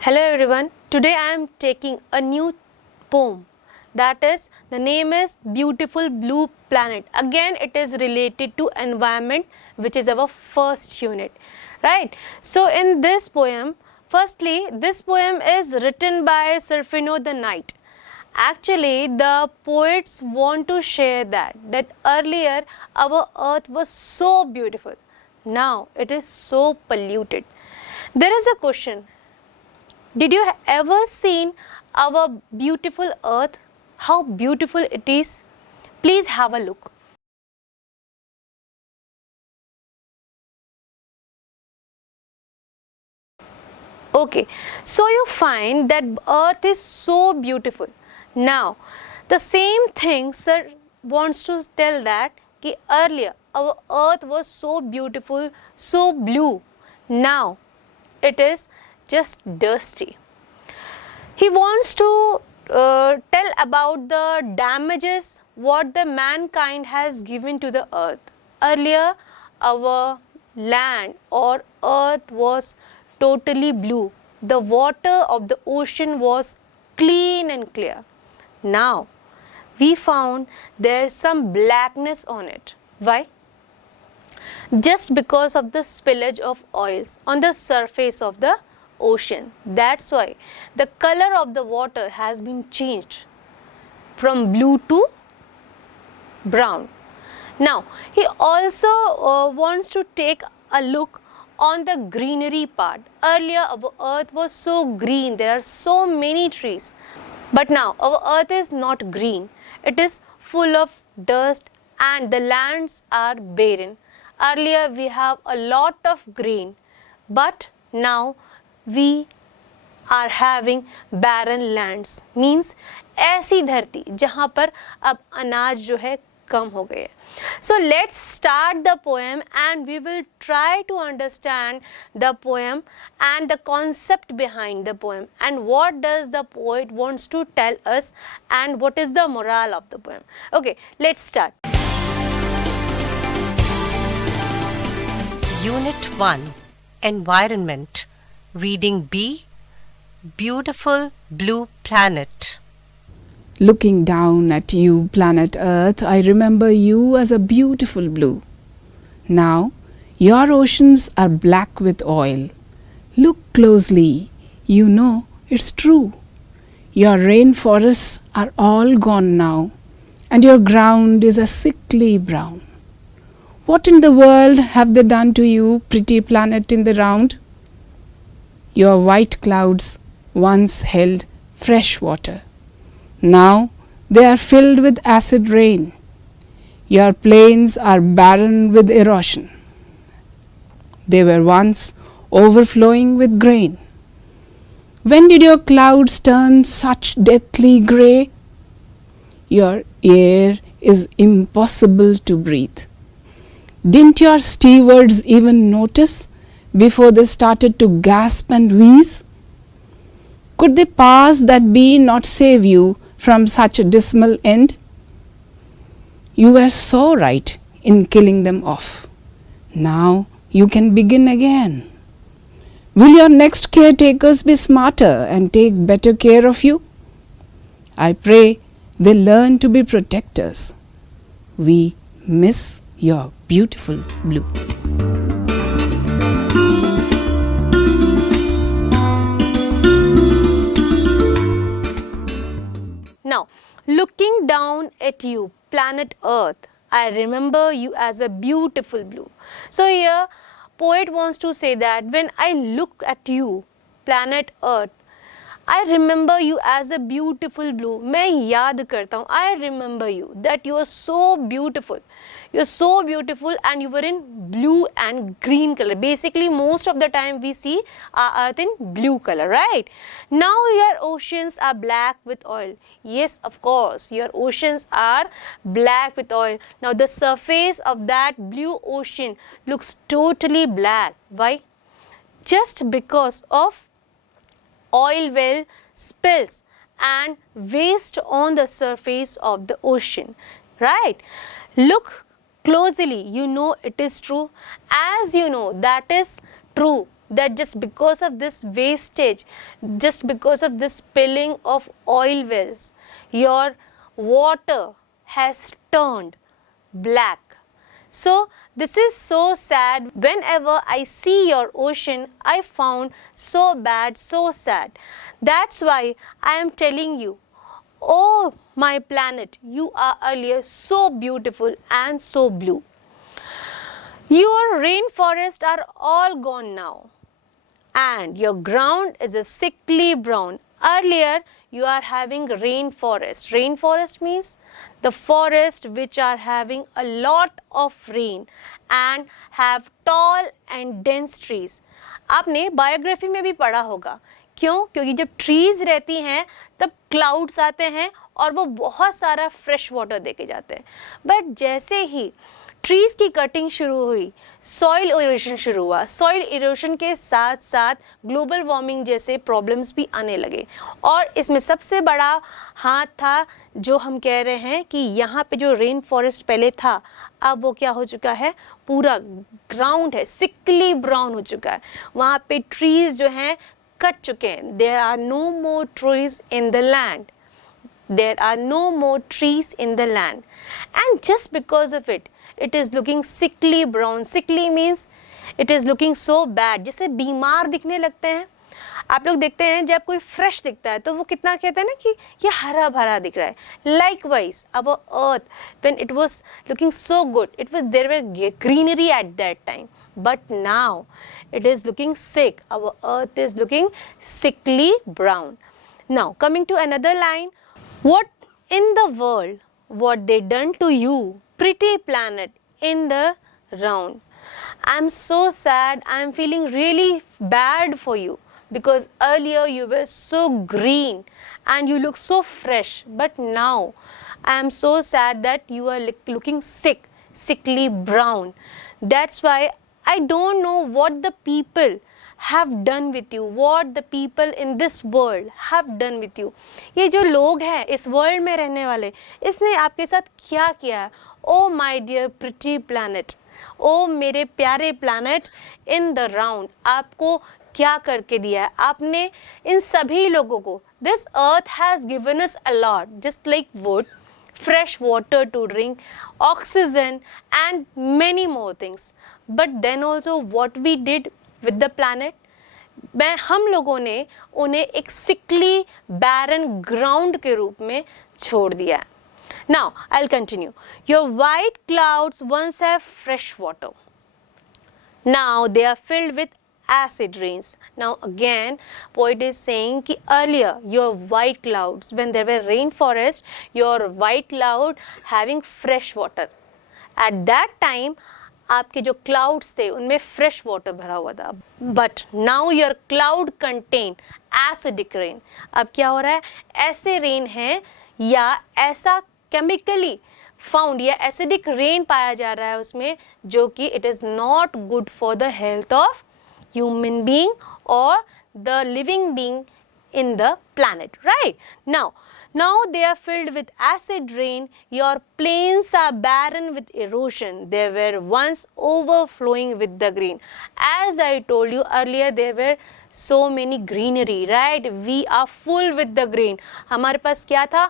Hello everyone. Today I am taking a new poem. That is, the name is Beautiful Blue Planet. Again, it is related to environment, which is our first unit. Right? So in this poem, firstly, this poem is written by Serafino the Knight. Actually, the poets want to share that earlier our earth was so beautiful. Now it is so polluted. There is a question. Did you ever seen our beautiful earth? How beautiful it is? Please have a look. Okay, so you find that earth is so beautiful. Now, the same thing sir wants to tell that कि earlier our earth was so beautiful, so blue. Now, it is just dusty. He wants to tell about the damages what the mankind has given to the earth. Earlier, our land or earth was totally blue. The water of the ocean was clean and clear. Now, we found there's some blackness on it. Why? Just because of the spillage of oils on the surface of the ocean. That's why the color of the water has been changed from blue to brown. Now, he also wants to take a look on the greenery part. Earlier, our earth was so green, there are so many trees. But now, our earth is not green, it is full of dust and the lands are barren. Earlier, we have a lot of green, but now we are having barren lands. Means ऐसी धरती जहाँ पर अब अनाज जो है कम हो गए. So let's start the poem and we will try to understand the poem and the concept behind the poem and what does the poet wants to tell us and what is the moral of the poem. Okay, let's start. Unit 1 Environment. Reading B. Beautiful Blue Planet. Looking down at you, planet Earth, I remember you as a beautiful blue. Now, your oceans are black with oil. Look closely, you know it's true. Your rainforests are all gone now, and your ground is a sickly brown. What in the world have they done to you, pretty planet in the round? Your white clouds once held fresh water. Now they are filled with acid rain. Your plains are barren with erosion. They were once overflowing with grain. When did your clouds turn such deathly grey? Your air is impossible to breathe. Didn't your stewards even notice before they started to gasp and wheeze? Could the powers that be not save you from such a dismal end? You were so right in killing them off. Now you can begin again. Will your next caretakers be smarter and take better care of you? I pray they learn to be protectors. We miss your beautiful blue. Now, looking down at you, planet Earth, I remember you as a beautiful blue. So here, poet wants to say that when I look at you, planet Earth, I remember you as a beautiful blue. मैं याद करता हूँ. I remember you that you are so beautiful. You're so beautiful and you were in blue and green color. Basically, most of the time we see our earth in blue color, right? Now your oceans are black with oil. Yes, of course, your oceans are black with oil. Now the surface of that blue ocean looks totally black. Why? Just because of oil well spills and waste on the surface of the ocean, right? Look closely, you know it is true. As you know that is true, that just because of this wastage, just because of this spilling of oil wells, your water has turned black. So this is so sad. Whenever I see your ocean, I found so bad, so sad. That's why I am telling you, oh my planet, you are earlier so beautiful and so blue. Your rainforests are all gone now, and your ground is a sickly brown. Earlier, you are having rainforest. Rainforest means the forest which are having a lot of rain and have tall and dense trees. आपने biography में भी पढ़ा होगा. क्यों? क्योंकि जब trees रहती हैं तब क्लाउड्स आते हैं और वो बहुत सारा फ्रेश वाटर देके जाते हैं. बट जैसे ही ट्रीज की कटिंग शुरू हुई, सॉइल इरोशन शुरू हुआ. सॉइल इरोशन के साथ साथ ग्लोबल वार्मिंग जैसे प्रॉब्लम्स भी आने लगे, और इसमें सबसे बड़ा हाथ था जो हम कह रहे हैं कि यहाँ पे जो रेन फॉरेस्ट पहले था, अब वो क्या हो चुका है, पूरा ग्राउंड है सिकली ब्राउन हो चुका है. वहाँ पे ट्रीज जो हैं कट चुके हैं. There are no more trees in the land. There are no more trees in the land, and just because of it, it is looking sickly brown. Sickly means it is looking so bad. जैसे बीमार दिखने लगते हैं. आप लोग देखते हैं जब कोई फ्रेश दिखता है तो वो कितना कहते हैं ना कि ये हरा भरा दिख रहा है. Likewise, our earth, when it was looking so good, there were greenery at that time. But now it is looking sick. Our earth is looking sickly brown. Now coming to another line. What in the world, what they done to you, pretty planet in the round? I'm so sad. I'm feeling really bad for you, because earlier you were so green and you look so fresh, but now I am so sad that you are looking sick, sickly brown. That's why I don't know what the people have done with you, what the people in this world have done with you. ये जो लोग हैं इस world में रहने वाले, इसने आपके साथ क्या किया है? Oh my dear pretty planet, ओ मेरे प्यारे planet in the round, आपको क्या करके दिया है आपने इन सभी लोगों को? This earth has given us a lot, just like wood, fresh water to drink, oxygen and many more things. But then also what we did with the planet, हम लोगों ने उन्हें एक सिकली बैरन ग्राउंड के रूप में छोड़ दिया है. Now I'll continue. Your white clouds once have fresh water. Now they are filled with acid rains. Now again poet is saying कि earlier your white clouds, when there were rainforest, your white cloud having fresh water. At that time आपके जो clouds थे उनमें fresh water भरा हुआ था. But now your cloud contain acidic rain. अब क्या हो रहा है, ऐसे रेन है या ऐसा केमिकली फाउंड या एसिडिक रेन पाया जा रहा है उसमें, जो कि it is not good for the health of human being और the living being in the planet, right? Now they are filled with acid rain. Your plains are barren with erosion. They were once overflowing with the green. As I told you earlier, there were so many greenery, right? We are full with the green. हमारे पास क्या था,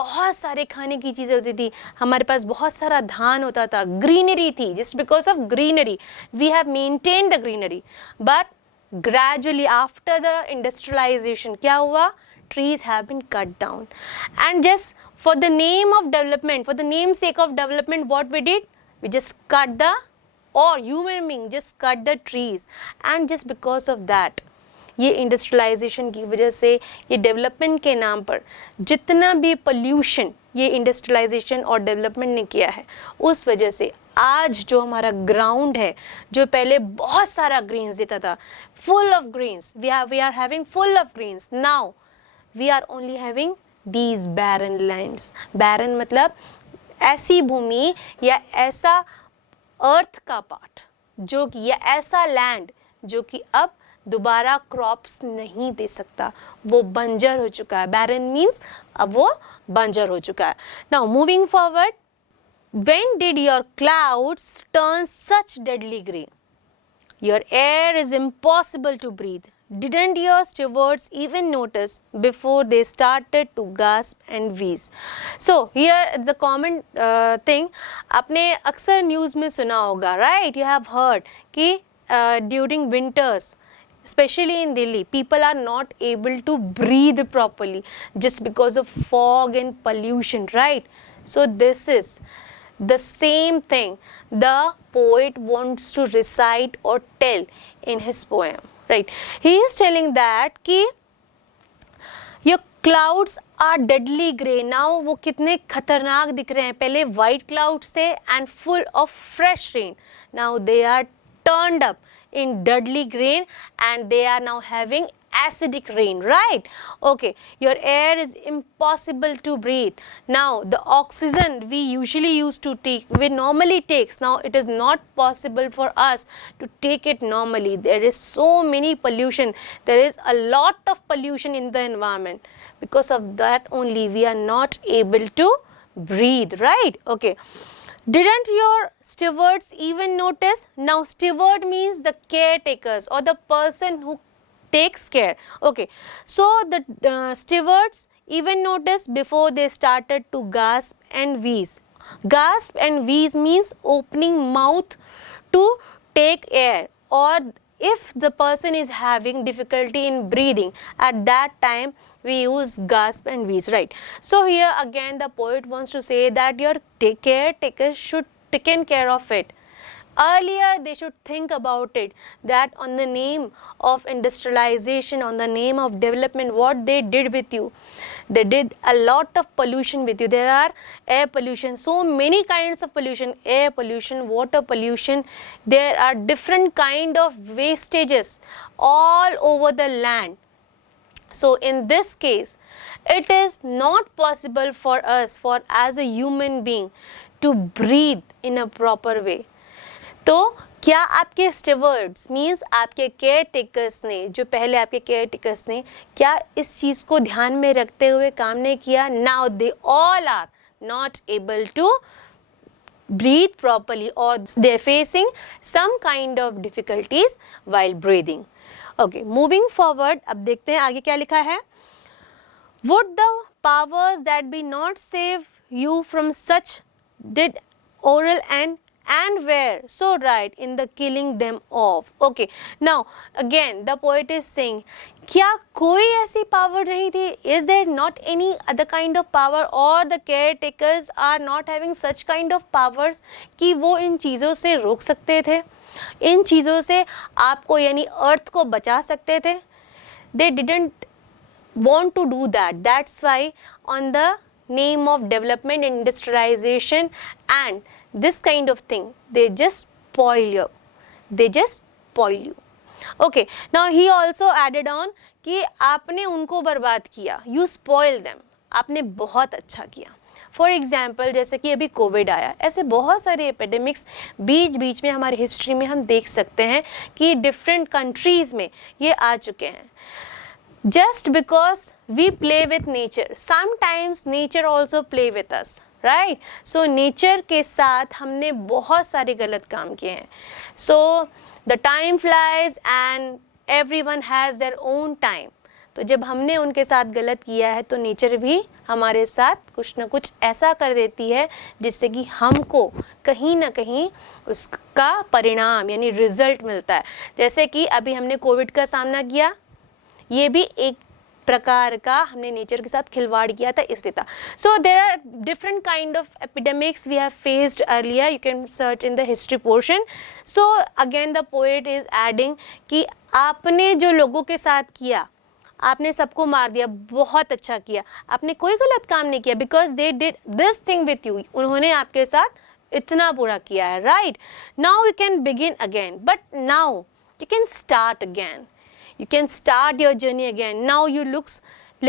बहुत सारे खाने की चीज़ें होती थी, हमारे पास बहुत सारा धान होता था, ग्रीनरी थी. Just because of greenery, we have maintained the greenery. But gradually after the industrialization क्या हुआ, trees have been cut down, and just for the name of development, for the namesake of development, what we did, we just cut the, or human being just cut the trees. And just because of that, ये industrialisation की वजह से, ये development के नाम पर जितना भी पोल्यूशन ये इंडस्ट्रियलाइजेशन और डेवलपमेंट ने किया है, उस वजह से आज जो हमारा ग्राउंड है, जो पहले बहुत सारा ग्रीन्स देता था, full of greens, we are having full of greens, now we are only having these barren lands. Barren मतलब ऐसी भूमि या ऐसा अर्थ का पार्ट जो कि, या ऐसा लैंड जो कि अब दोबारा क्रॉप्स नहीं दे सकता, वो बंजर हो चुका है. बैरन मीन्स अब वो बंजर हो चुका है. Now moving forward, when did your clouds turn such deadly green? Your air is impossible to breathe. Didn't your stewards even notice before they started to gasp and wheeze? So here the common thing, आपने अक्सर news में सुना होगा, right? You have heard कि during winters, especially in Delhi, people are not able to breathe properly just because of fog and pollution, right? So this is the same thing the poet wants to recite or tell in his poem, right? He is telling that कि your clouds are deadly grey. Now वो कितने खतरनाक दिख रहे हैं. पहले white clouds थे and full of fresh rain. Now they are turned up in deadly grey and they are now having acidic rain, right? Okay, your air is impossible to breathe. Now the oxygen we usually used to take, we normally takes, now it is not possible for us to take it normally. There is so many pollution, there is a lot of pollution in the environment. Because of that only we are not able to breathe, right? Okay, didn't your stewards even notice? Now steward means the caretakers or the person who takes care. Okay, so the stewards even noticed before they started to gasp and wheeze. Gasp and wheeze means opening mouth to take air, or if the person is having difficulty in breathing, at that time we use gasp and wheeze, right? So here again the poet wants to say that your caretakers should taken care of it. Earlier they should think about it, that on the name of industrialization, on the name of development, what they did with you. They did a lot of pollution with you. There are air pollution, so many kinds of pollution, air pollution, water pollution. There are different kind of wastages all over the land. So in this case, it is not possible for us, for as a human being, to breathe in a proper way. तो क्या आपके stewards means आपके care takers ने, जो पहले आपके care takers ने, क्या इस चीज़ को ध्यान में रखते हुए काम नहीं किया? Now they all are not able to breathe properly, or they are facing some kind of difficulties while breathing. Okay, moving forward, अब देखते हैं आगे क्या लिखा है. Would the powers that be not save you from such did oral and were so right in the killing them off. Okay, now again the poet is saying, क्या कोई ऐसी पावर नहीं थी? Is there not any other kind of power, or the caretakers are not having such kind of powers कि वो इन चीज़ों से रोक सकते थे, इन चीज़ों से आपको यानी अर्थ को बचा सकते थे? They didn't want to do that. That's why on the name of development and industrialization and this kind of thing, they just spoil you. They just spoil you. Okay, now he also added on कि आपने उनको बर्बाद किया. You spoil them. आपने बहुत अच्छा किया. For example जैसे कि अभी कोविड आया, ऐसे बहुत सारे एपिडेमिक्स बीच बीच में हमारी हिस्ट्री में हम देख सकते हैं कि डिफरेंट कंट्रीज़ में ये आ चुके हैं. Just because we play with nature, sometimes nature also play with us, right? So nature के साथ हमने बहुत सारे गलत काम किए हैं. So the time flies and everyone has their own time. तो जब हमने उनके साथ गलत किया है तो नेचर भी हमारे साथ कुछ ना कुछ ऐसा कर देती है जिससे कि हमको कहीं ना कहीं उसका परिणाम यानी रिजल्ट मिलता है. जैसे कि अभी हमने कोविड का सामना किया, ये भी एक प्रकार का हमने नेचर के साथ खिलवाड़ किया था, इसलिए था. So there are different kind of epidemics we have faced earlier. You can search in the history portion. So again the poet is adding कि आपने जो लोगों के साथ किया, आपने सबको मार दिया, बहुत अच्छा किया, आपने कोई गलत काम नहीं किया, because they did this thing with you. उन्होंने आपके साथ इतना बुरा किया है, right? Now you can begin again, but now you can start again. You can start your journey again. Now you looks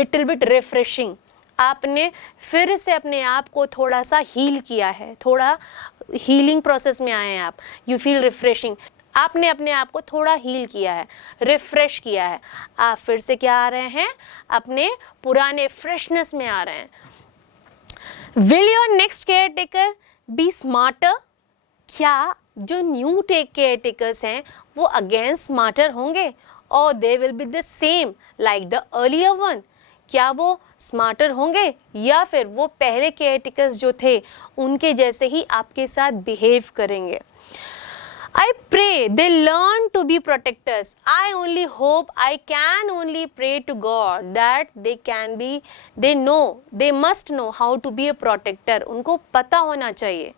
little bit refreshing. आपने फिर से अपने आप को थोड़ा सा हील किया है, थोड़ा हीलिंग प्रोसेस में आए हैं आप. You feel refreshing. आपने अपने आप को थोड़ा हील किया है, रिफ्रेश किया है. आप फिर से क्या आ रहे हैं? अपने पुराने फ्रेशनेस में आ रहे हैं. Will your next caretaker be smarter? क्या जो न्यू केयर टेकर्स हैं वो अगेन स्मार्टर होंगे और they will be the same like the earlier one? क्या वो स्मार्टर होंगे या फिर वो पहले केयरटेकर्स जो थे उनके जैसे ही आपके साथ बिहेव करेंगे? I pray they learn to be protectors. I only hope, I can only pray to God that they know, they must know how to be a protector. उनको पता होना चाहिए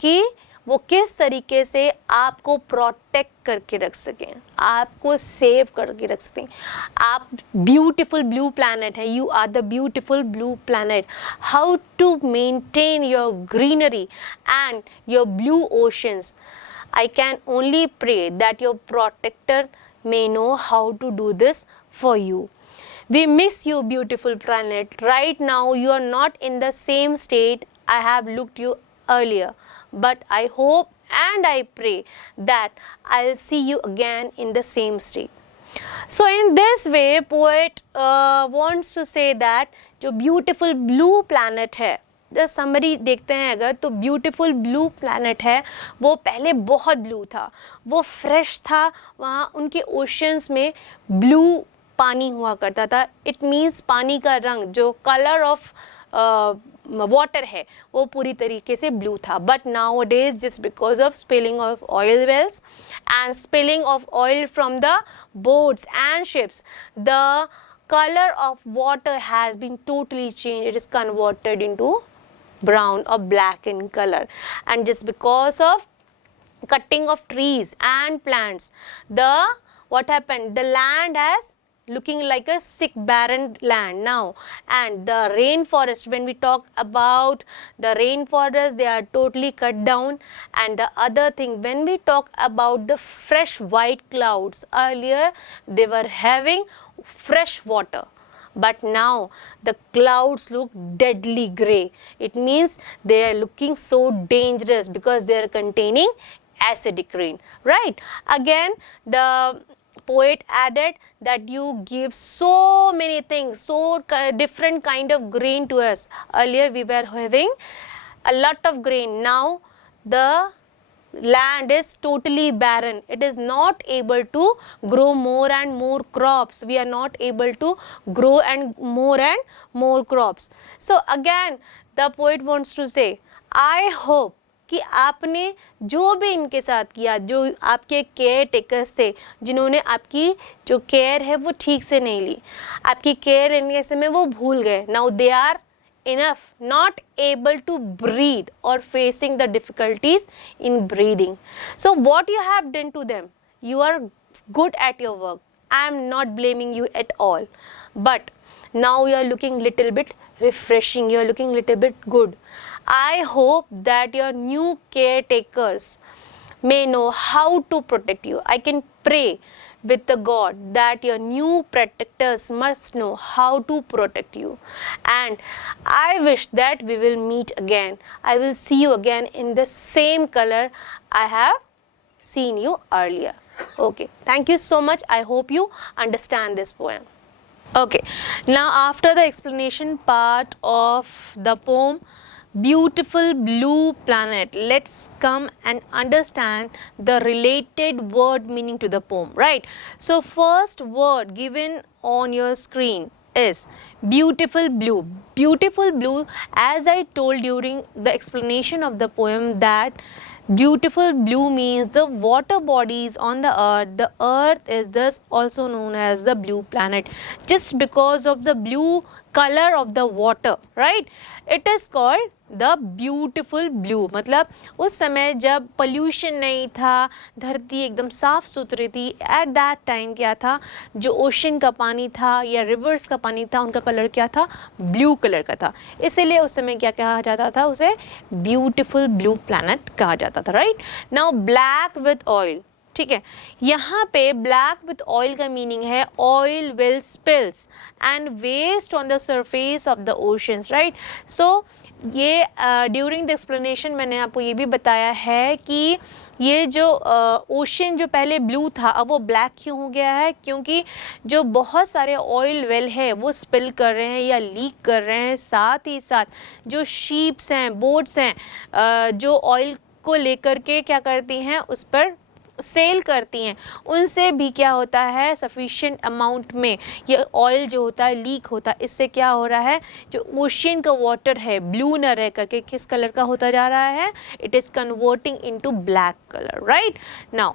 कि वो किस तरीके से आपको प्रोटेक्ट करके रख सकें, आपको सेव करके रख सकें. आप ब्यूटीफुल ब्लू प्लैनेट है, you are the beautiful blue planet. How to maintain your greenery and your blue oceans? I can only pray that your protector may know how to do this for you. We miss you, beautiful planet. Right now, you are not in the same state I have looked you earlier. But I hope and I pray that I'll see you again in the same state. So in this way, poet wants to say that जो beautiful blue planet है, the summary देखते हैं अगर, तो beautiful blue planet है वो पहले बहुत ब्लू था, वो फ्रेश था, वहाँ उनके ओशंस में ब्लू पानी हुआ करता था. इट मीन्स पानी का रंग, जो कलर ऑफ वाटर है वो पूरी तरीके से ब्लू था. But nowadays just because of spilling of oil wells and spilling of oil from the boats and ships, the color of water has been totally changed. It is converted into brown or black in color, and just because of cutting of trees and plants, what happened, the land has looking like a sick barren land now. And the rainforest, when we talk about the rainforest, they are totally cut down. And the other thing, when we talk about the fresh white clouds, earlier they were having fresh water, but now the clouds look deadly gray. It means they are looking so dangerous because they are containing acidic rain, right? Again, the poet added that you give so many things, so different kind of grain to us. Earlier we were having a lot of grain. Now the land is totally barren. It is not able to grow more and more crops. We are not able to grow and more crops. So again the poet wants to say, I hope कि आपने जो भी इनके साथ किया, जो आपके care takers थे, जिन्होंने आपकी जो केयर है वो ठीक से नहीं ली, आपकी केयर लेने के समय वो भूल गए. Now they are enough, not able to breathe or facing the difficulties in breathing. So what you have done to them, you are good at your work. I am not blaming you at all. But now you are looking little bit refreshing, you are looking little bit good. I hope that your new caretakers may know how to protect you. I can pray with the God that your new protectors must know how to protect you. And I wish that we will meet again. I will see you again in the same color I have seen you earlier. Okay, thank you so much. I hope you understand this poem. Okay, now after the explanation part of the poem Beautiful Blue Planet, let's come and understand the related word meaning to the poem, right? So first word given on your screen is beautiful blue. Beautiful blue, as I told during the explanation of the poem, that beautiful blue means the water bodies on the earth. The earth is thus also known as the blue planet, just because of the blue color of the water, right? It is called the beautiful blue. मतलब उस समय जब pollution नहीं था, धरती एकदम साफ़ सुथरी थी, एट दैट टाइम क्या था, जो ओशन का पानी था या रिवर्स का पानी था, उनका कलर क्या था, ब्लू कलर का था. इसीलिए उस समय क्या कहा जाता था, उसे ब्यूटिफुल ब्लू प्लैनेट कहा जाता था, right. Now black with oil, ठीक है, यहाँ पे ब्लैक विथ ऑयल का मीनिंग है oil will spills and waste on the surface of the oceans, right. So ये ड्यूरिंग द एक्सप्लेनेशन मैंने आपको ये भी बताया है कि ये जो ओशन जो पहले ब्लू था अब वो ब्लैक क्यों हो गया है, क्योंकि जो बहुत सारे ऑयल वेल है वो स्पिल कर रहे हैं या लीक कर रहे हैं. साथ ही साथ जो शीप्स हैं, बोट्स हैं, जो ऑयल को लेकर के क्या करती हैं, उस पर सेल करती हैं उनसे भी क्या होता है, सफिशिएंट अमाउंट में ये ऑयल जो होता है लीक होता है। इससे क्या हो रहा है, जो ओशियन का वाटर है ब्लू न रह करके किस कलर का होता जा रहा है, it is converting into black colour, right. Now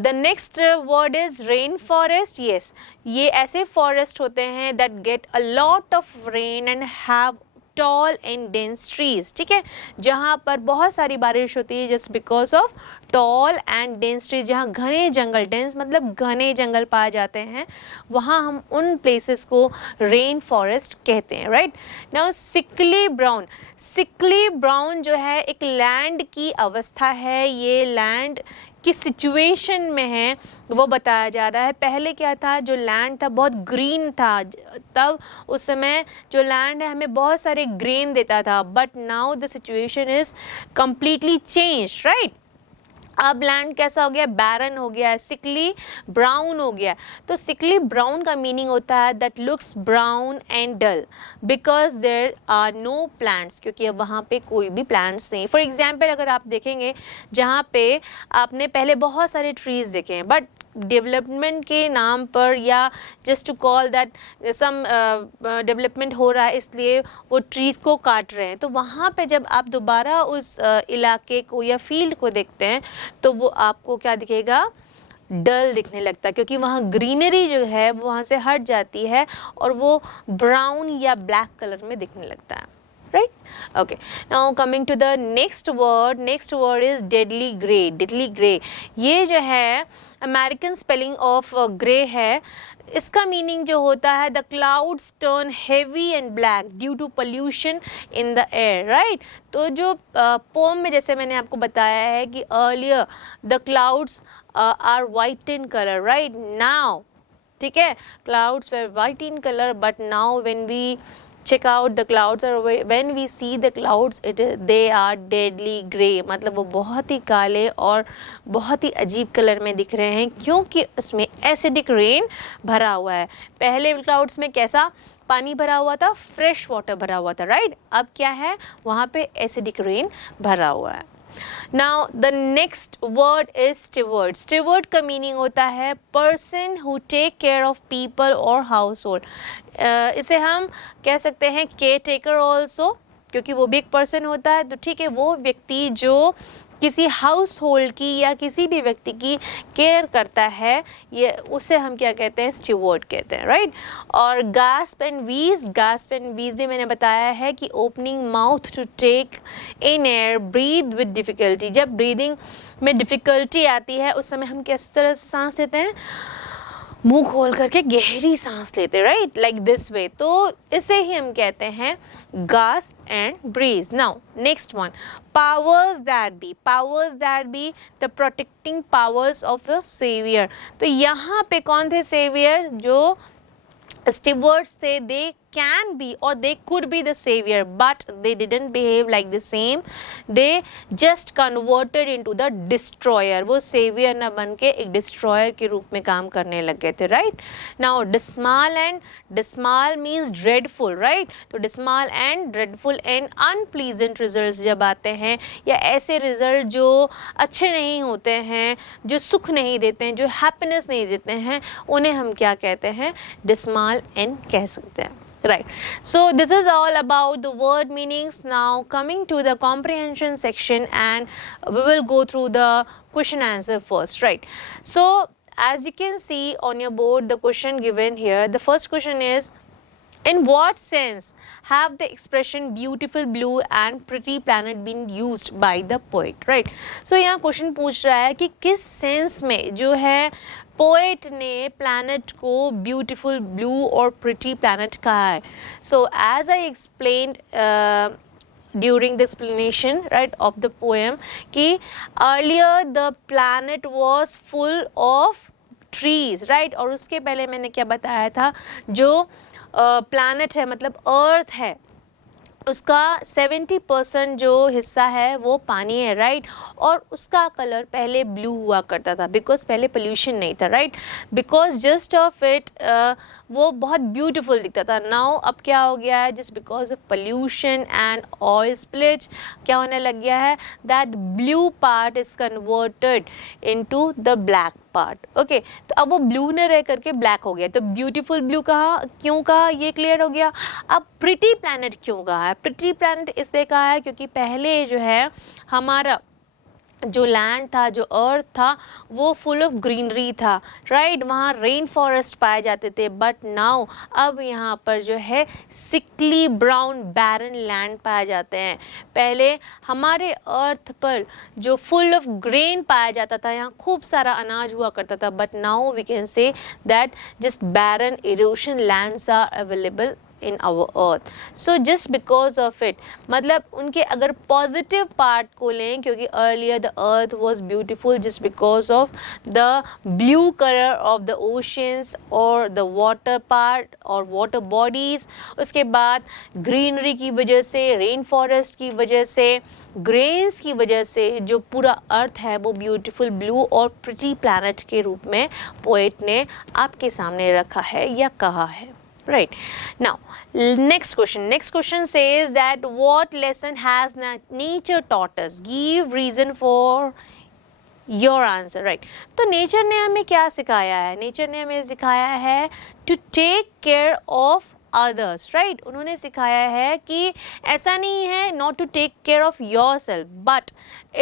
the next word is rain forest. Yes, ये ऐसे फॉरेस्ट होते हैं that get a lot of rain and have tall and dense trees, ठीक है, जहाँ पर बहुत सारी बारिश होती है just because of tall and dense trees, जहाँ घने जंगल, डेंस मतलब घने जंगल पाए जाते हैं, वहाँ हम उन प्लेसेस को रेन फॉरेस्ट कहते हैं, राइट। नाउ सिकली ब्राउन, सिकली ब्राउन जो है एक लैंड की अवस्था है, ये लैंड किस सिचुएशन में है वो बताया जा रहा है। पहले क्या था, जो लैंड था बहुत ग्रीन था, तब उस समय जो लैंड है हमें बहुत सारे ग्रेन देता था, but now the situation is completely change, right. अब लैंड कैसा हो गया, बैरन हो गया है, सिकली ब्राउन हो गया। तो सिकली ब्राउन का मीनिंग होता है that looks brown and dull because there are no plants, क्योंकि अब वहाँ पे कोई भी प्लांट्स नहीं। फॉर एग्जांपल अगर आप देखेंगे जहाँ पे आपने पहले बहुत सारे ट्रीज देखे हैं, बट डेवलपमेंट के नाम पर या just to call that some development हो रहा है इसलिए वो ट्रीज़ को काट रहे हैं, तो वहाँ पे जब आप दोबारा उस इलाके को या फील्ड को देखते हैं तो वो आपको क्या दिखेगा, डल दिखने लगता है, क्योंकि वहाँ ग्रीनरी जो है वो वहाँ से हट जाती है और वो ब्राउन या ब्लैक कलर में दिखने लगता है, right? Okay, now coming to the next word is deadly gray. Deadly gray, ये जो है अमेरिकन स्पेलिंग ऑफ ग्रे है। इसका मीनिंग जो होता है the clouds turn heavy and black due to pollution in the air, right. तो जो पोम में जैसे मैंने आपको बताया है कि earlier the clouds are white in colour, right now, ठीक है, clouds were white in colour but now when we check out the clouds or when we see the clouds they are deadly gray, मतलब वो बहुत ही काले और बहुत ही अजीब colour में दिख रहे हैं क्योंकि उसमें एसिडिक रेन भरा हुआ है। पहले क्लाउड्स में कैसा पानी भरा हुआ था, फ्रेश वाटर भरा हुआ था, राइट। अब क्या है, वहाँ पे एसिडिक रेन भरा हुआ है। Now the next word is steward. Steward का meaning होता है person who take care of people or household. इसे हम कह सकते हैं caretaker also, क्योंकि वो भी एक person होता है, तो ठीक है, वो व्यक्ति जो किसी हाउस होल्ड की या किसी भी व्यक्ति की केयर करता है, ये उसे हम क्या कहते हैं, स्टीवर्ड कहते हैं, राइट। और गास्प एंड वीज भी मैंने बताया है कि opening mouth to take in air, breath with difficulty. जब ब्रीदिंग में डिफ़िकल्टी आती है उस समय हम किस तरह से सांस लेते हैं, मुंह खोल करके गहरी सांस लेते हैं, राइट, लाइक दिस वे। तो इसे ही हम कहते हैं gasp and breathe. Now next one, powers that be the protecting powers of a savior. तो यहाँ पे कौन थे savior, जो stewards थे, they can be or they could be the savior but they didn't behave like the same, they just converted into the destroyer. वो savior ना बन के एक destroyer के रूप में काम करने लग गए थे, right. Now dismal means dreadful, right. तो dismal and dreadful and unpleasant results जब आते हैं या ऐसे result जो अच्छे नहीं होते हैं, जो सुख नहीं देते हैं, जो happiness नहीं देते हैं, उन्हें हम क्या कहते हैं, dismal and कह सकते हैं, right. So this is all about the word meanings. Now coming to the comprehension section and we will go through the question answer first, right. So as you can see on your board the question given here, the first question is, in what sense have the expression beautiful blue and pretty planet been used by the poet, right. So यहाँ question पूछ रहा है कि किस sense में जो है poet ने प्लैनेट को ब्यूटीफुल ब्लू और प्रिटी प्लैनेट कहा है. So as I explained during the explanation, right, of the poem कि earlier the planet was full of trees, right, और उसके पहले मैंने क्या बताया था, जो planet है मतलब earth है उसका 70% जो हिस्सा है वो पानी है, राइट। और उसका कलर पहले ब्लू हुआ करता था बिकॉज पहले पोल्यूशन नहीं था, right. Because just of it वो बहुत ब्यूटीफुल दिखता था। नाउ अब क्या हो गया है, just because of pollution and oil split क्या होने लग गया है, that blue part is converted into the black part. Okay, तो अब वो ब्लू न रह करके ब्लैक हो गया। तो ब्यूटीफुल ब्लू कहा, क्यों कहा, ये क्लियर हो गया। अब प्रिटी प्लैनेट क्यों कहा है? प्रिटी प्लैनेट इसलिए कहा है क्योंकि पहले जो है हमारा जो लैंड था, जो अर्थ था, वो फुल ऑफ ग्रीनरी था, राइट। वहाँ रेन फॉरेस्ट पाए जाते थे। बट नाउ अब यहाँ पर जो है सिकली ब्राउन बैरन लैंड पाए जाते हैं। पहले हमारे अर्थ पर जो फुल ऑफ ग्रेन पाया जाता था, यहाँ खूब सारा अनाज हुआ करता था। But now we can say that just barren erosion lands are available in our earth. So just because of it, मतलब उनके अगर positive part को लें, क्योंकि earlier the earth was beautiful just because of the blue color of the oceans or the water part or water bodies, उसके बाद greenery की वजह से, rain forest की वजह से, ग्रेन्स की वजह से जो पूरा अर्थ है वो ब्यूटीफुल ब्लू और प्रिटी प्लैनेट के रूप में पोएट ने आपके सामने रखा है या कहा है, right? Now next question says that what lesson has nature taught us? Give reason for your answer, right? तो नेचर ने हमें क्या सिखाया है? नेचर ने हमें सिखाया है to take care of others, right? उन्होंने सिखाया है कि ऐसा नहीं है not to take care of yourself, but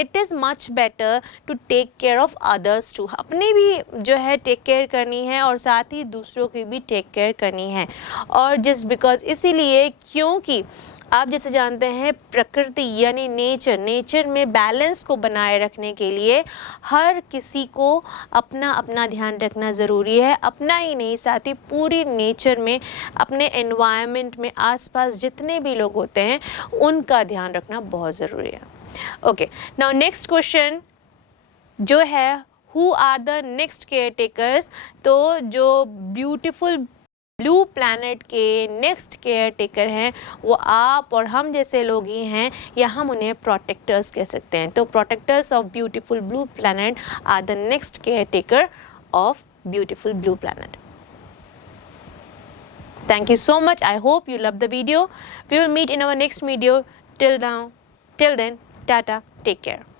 it is much better to take care of others too. अपनी भी जो है टेक केयर करनी है और साथ ही दूसरों की भी टेक केयर करनी है। और just because इसीलिए क्योंकि आप जैसे जानते हैं प्रकृति यानी नेचर में बैलेंस को बनाए रखने के लिए हर किसी को अपना अपना ध्यान रखना ज़रूरी है। अपना ही नहीं, साथ ही पूरी नेचर में, अपने एनवायरनमेंट में आसपास जितने भी लोग होते हैं उनका ध्यान रखना बहुत ज़रूरी है। ओके, नाउ नेक्स्ट क्वेश्चन जो है, who are the next caretakers? तो जो ब्यूटीफुल ब्लू प्लैनेट के नेक्स्ट केयर टेकर हैं वो आप और हम जैसे लोग ही हैं, या हम उन्हें प्रोटेक्टर्स कह सकते हैं। तो protectors of beautiful blue planet are the next caretaker of beautiful blue planet. Thank you so much. I hope you loved the video. We will meet in our next video. Till then, tata, take care.